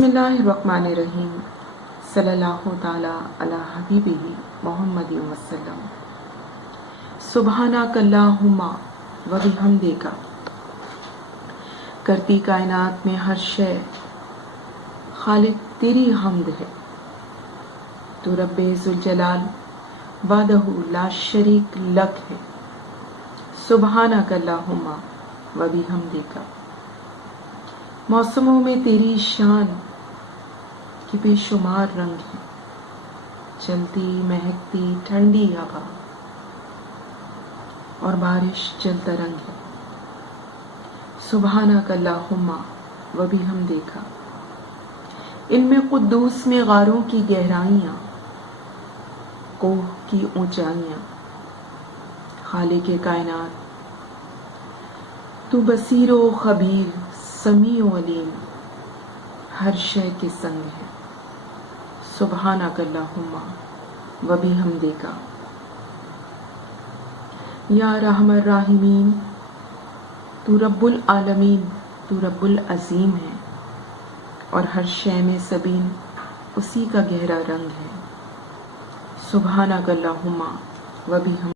بسم اللہ الرحمن الرحیم صلی اللہ تعالی علی حبیبہ محمد وسلم۔ سبحانک اللہم و بحمدک، کرتی کائنات میں ہر شے خالق تیری حمد ہے، تو رب ذوالجلال وحدہ لا شریک لک ہے۔ سبحانک اللہم و بحمدک، موسموں میں تیری شان کے بے شمار رنگ ہیں، چلتی مہکتی ٹھنڈی ہوا اور بارش چلتا رنگ ہے۔ سبحانک اللہم و بحمدک، ان میں قدوس میں غاروں کی گہرائیاں، کوہ کی اونچائیاں، خالق کائنات تو بصیر و خبیر، سمیع و علیم، ہر شے کے سنگ ہے۔ سبحانک اللہم و بحمدک، یا ارحم الراحمین، تو رب العالمین، تو رب العظیم ہے، اور ہر شے میں سبین اسی کا گہرا رنگ ہے۔ سبحانک اللہم و بحمدک۔